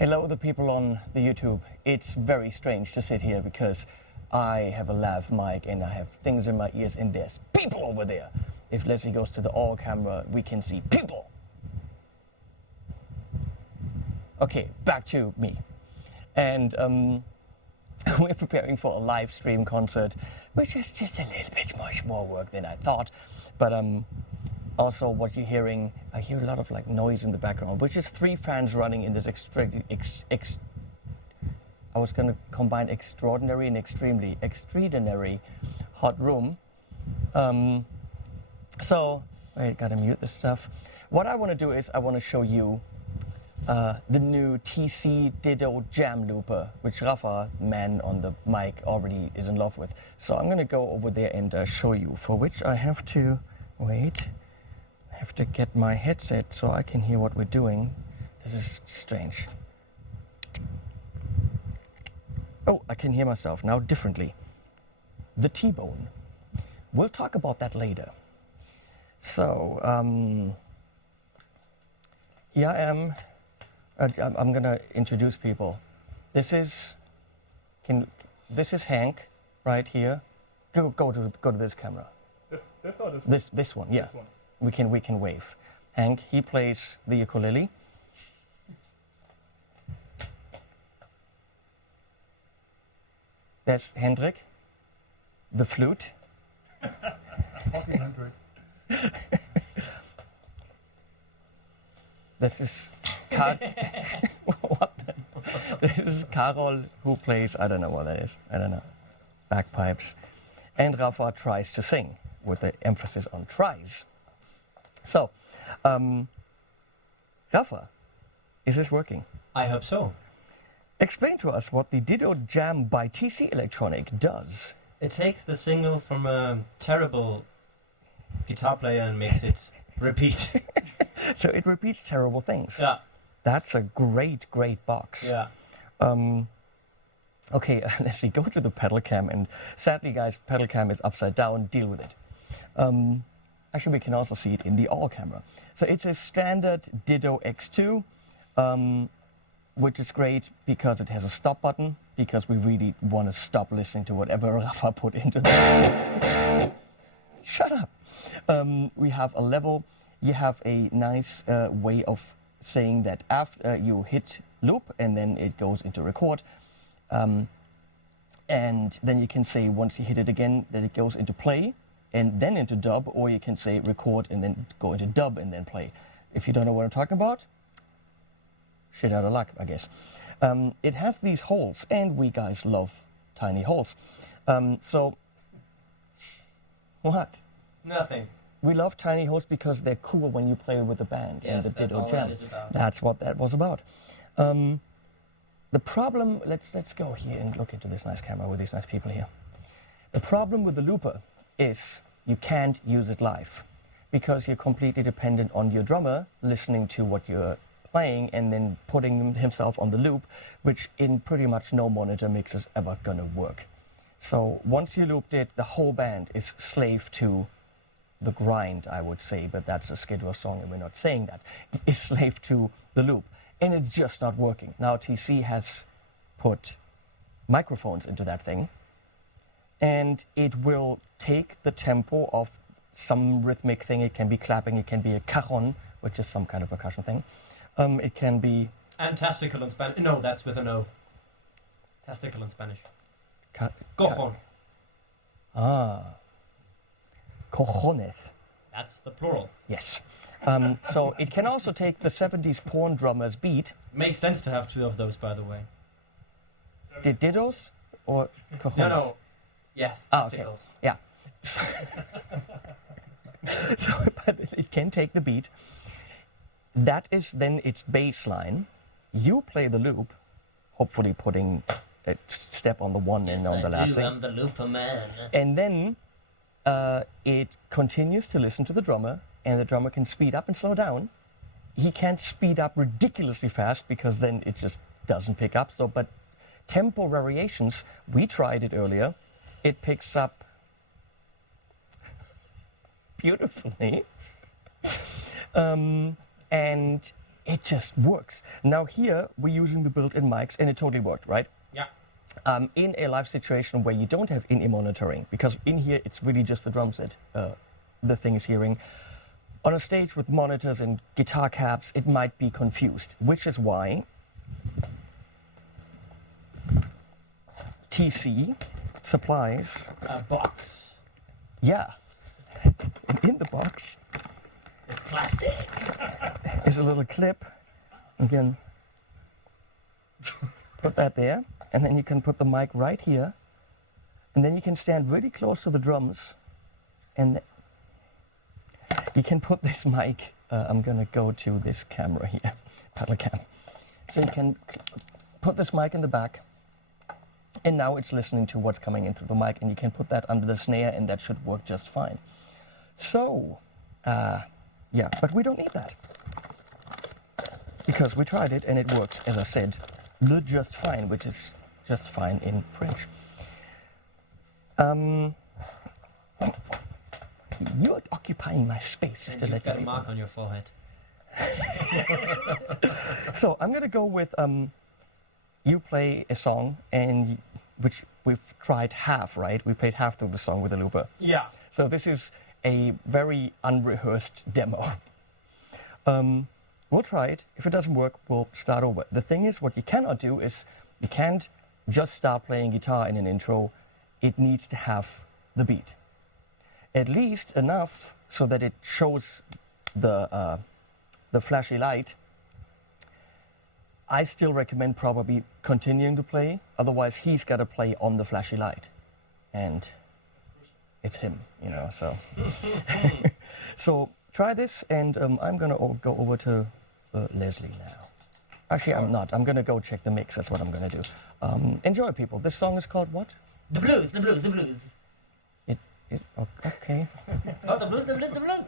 Hello, the people on the YouTube. It's very strange to sit here because I have a lav mic and I have things in my ears and there's people over there. If Leslie goes to the all camera, we can see people. Okay, back to me. And we're preparing for a live stream concert, which is just a little bit much more work than I thought. But also what you're hearing, I hear a lot of like noise in the background, which is 3 fans running in this I was gonna combine extraordinary and extraordinary hot room. So I gotta mute this stuff. What I wanna do is I wanna show you the new TC Ditto Jam looper, which Rafa, man on the mic, already is in love with. So I'm gonna go over there and show you, for which I have to, wait, I have to get my headset so I can hear what we're doing. This is strange. Oh, I can hear myself now differently. The tBone. We'll talk about that later. So, here I am. I'm gonna introduce people. This is Hank right here. Go to this camera. This or this one? This one, yeah. This one. We can wave. Hank, he plays the ukulele. There's Hendrik, the flute. Fucking Hendrik. This is what this is Karol, who plays, I don't know what that is, I don't know, bagpipes. And Rafa tries to sing, with the emphasis on tries. So, Rafa, is this working? I hope so. Explain to us what the Ditto Jam by TC Electronic does. It takes the signal from a terrible guitar player and makes it repeat. So it repeats terrible things. Yeah. That's a great box. Yeah. Okay, let's see, go to the pedal cam, and sadly guys, pedal cam is upside down, deal with it. Actually, we can also see it in the all camera. So it's a standard Ditto X2, which is great because it has a stop button, because we really want to stop listening to whatever Rafa put into this. Shut up. We have a level. You have a nice way of saying that after you hit loop and then it goes into record. And then you can say once you hit it again that it goes into play and then into dub, or you can say record and then go into dub and then play. If you don't know what I'm talking about, shit out of luck, I guess. It has these holes, and we guys love tiny holes. So, what? Nothing. We love tiny holes because they're cool when you play with the band and the Ditto Jam. That is about. That's what that was about. The problem, let's go here and look into this nice camera with these nice people here. The problem with the looper is you can't use it live because you're completely dependent on your drummer listening to what you're playing and then putting himself on the loop, which in pretty much no monitor mix is ever gonna work. So once you looped it, the whole band is slave to the grind, I would say, but that's a Skid Row song and we're not saying that. Is slave to the loop, and it's just not working. Now TC has put microphones into that thing, and it will take the tempo of some rhythmic thing. It can be clapping, it can be a cajon, which is some kind of percussion thing. It can be... And testicle in Spanish. No, that's with an O. Testicle in Spanish. Cojon. Cojones. That's the plural. Yes. So it can also take the 70s porn drummer's beat. Makes sense to have 2 of those, by the way. The dittos or cojones? No. Yes, testicles. Okay. Yeah. So but it can take the beat. That is then its bass line. You play the loop, hopefully putting a step on the one and on the last thing. I'm the looper man. And then it continues to listen to the drummer, and the drummer can speed up and slow down. He can't speed up ridiculously fast because then it just doesn't pick up. So, but tempo variations, we tried it earlier. It picks up beautifully. And it just works. Now here, we're using the built-in mics, and it totally worked, right? Yeah. In a live situation where you don't have in-ear monitoring, because in here, it's really just the drums that the thing is hearing. On a stage with monitors and guitar cabs, it might be confused, which is why TC supplies A box. yeah. And in the box It's plastic. is a little clip. You can put that there, and then you can put the mic right here, and then you can stand really close to the drums, and you can put this mic. I'm gonna go to this camera here, pedal cam. So you can put this mic in the back, and now it's listening to what's coming into the mic, and you can put that under the snare, and that should work just fine. So, yeah, but we don't need that. Because we tried it, and it works, as I said, just fine, which is just fine in French. You're occupying my space, just to And let you've got you a know. mark on your forehead. So I'm gonna go with you play a song, and which we've tried half, right? We played half through the song with a looper. Yeah. So this is a very unrehearsed demo. We'll try it. If it doesn't work, we'll start over. The thing is, what you cannot do is you can't just start playing guitar in an intro. It needs to have the beat. At least enough so that it shows the flashy light. I still recommend probably continuing to play. Otherwise, he's got to play on the flashy light. And it's him, you know, so. So try this, and I'm going to go over to Leslie now. Actually, I'm not. I'm going to go check the mix. That's what I'm going to do. Enjoy, people. This song is called what? The blues, the blues, the blues. Okay. Oh, the blues, the blues, the blues.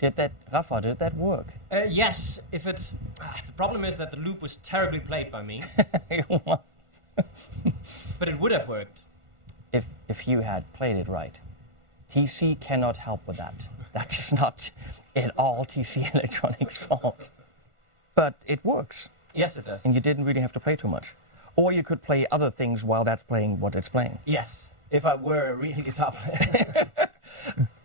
Rafa, did that work? Yes, if it... the problem is that the loop was terribly played by me, but it would have worked. If you had played it right. TC cannot help with that. That's not at all TC Electronics' fault. But it works, Yes, it does. and you didn't really have to play too much. Or you could play other things while that's playing what it's playing. Yes, if I were a real guitar player.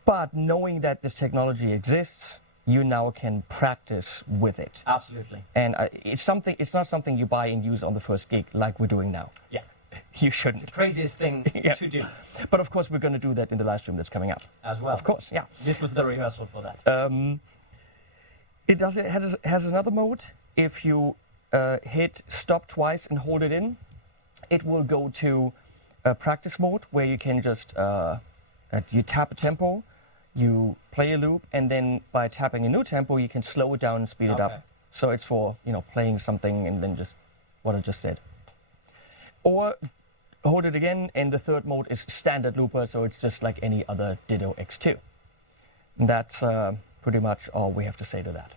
But knowing that this technology exists, you now can practice with it. Absolutely. And it's not something you buy and use on the first gig like we're doing now. Yeah. You It's shouldn't. the craziest thing Yeah. to do But of course, we're going to do that in the live stream that's coming up. as well. Of course, yeah. This was the rehearsal for that. It has another mode. If you hit stop twice and hold it in, it will go to practice mode where you can just you tap a tempo, you play a loop, and then by tapping a new tempo, you can slow it down and speed it Okay. up. So it's for playing something and then just what I just said. Or hold it again, and the third mode is standard looper, so it's just like any other Ditto X2. And that's pretty much all we have to say to that.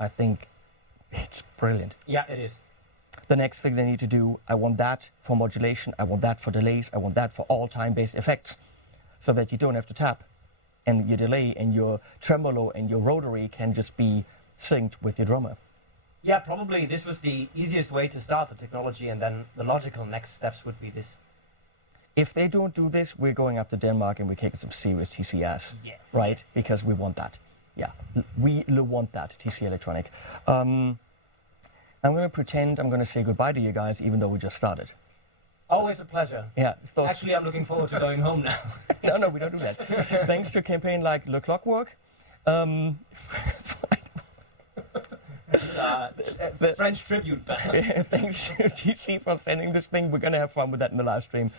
I think it's brilliant. Yeah, it is. The next thing they need to do, I want that for modulation, I want that for delays, I want that for all time-based effects, so that you don't have to tap, and your delay and your tremolo and your rotary can just be synced with your drummer. Yeah, probably this was the easiest way to start the technology, and then the logical next steps would be this. If they don't do this, we're going up to Denmark and we're kicking some serious TCS, Yes, right? yes, Because we want that. Yeah, we want that, TC Electronic. I'm going to pretend I'm going to say goodbye to you guys, even though we just started. Always a pleasure. Yeah. Actually, I'm looking forward to going home now. No, we don't do that. Thanks to a campaign like Le Clockwork. The French tribute band. Thanks to TC for sending this thing. We're going to have fun with that in the live stream.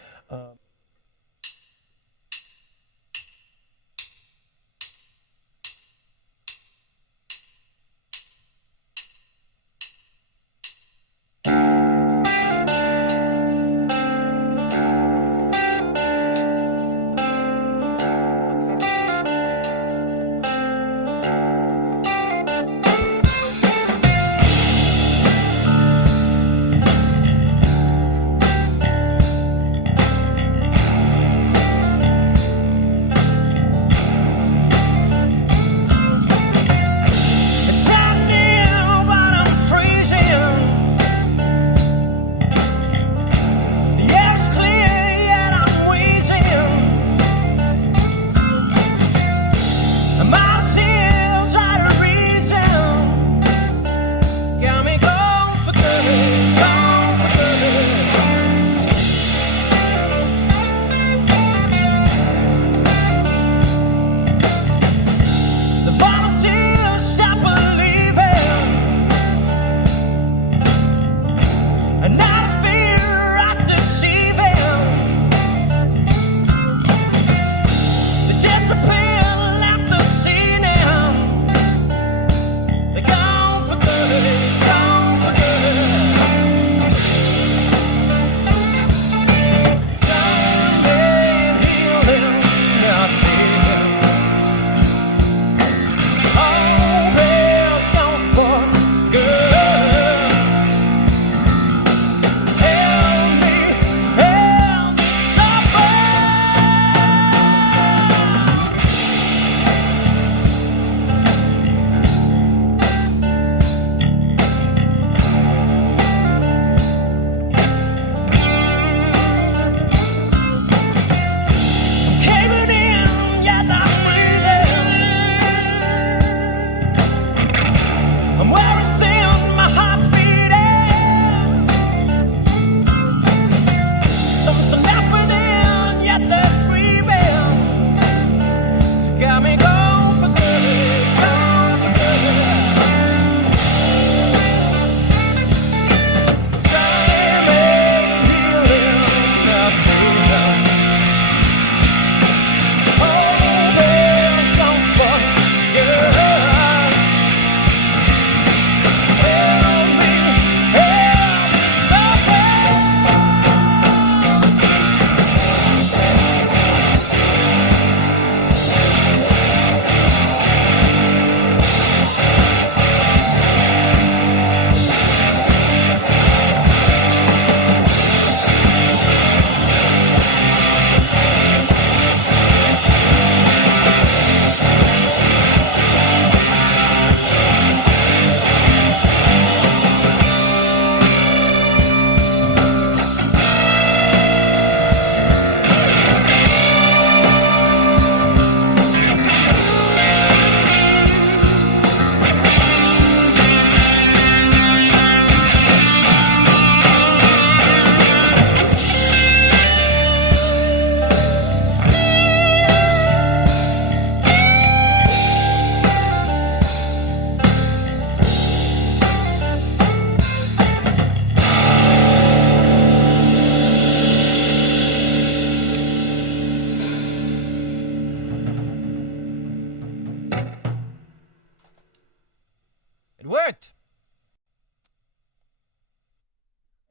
it!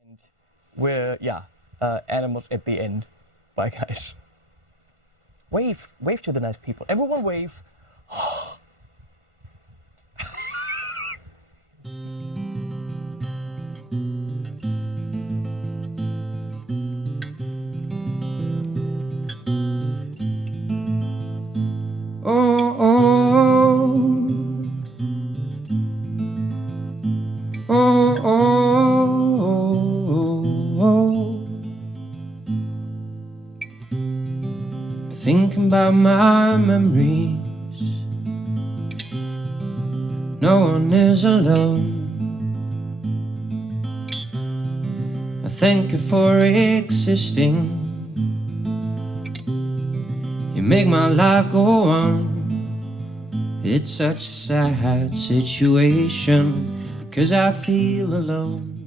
And we're, yeah, animals at the end. Bye, guys. Wave. Wave to the nice people. Everyone wave. Oh, oh, oh, oh, oh. Thinking about my memories. No one is alone. I thank you for existing. You make my life go on. It's such a sad situation, 'cause I feel alone.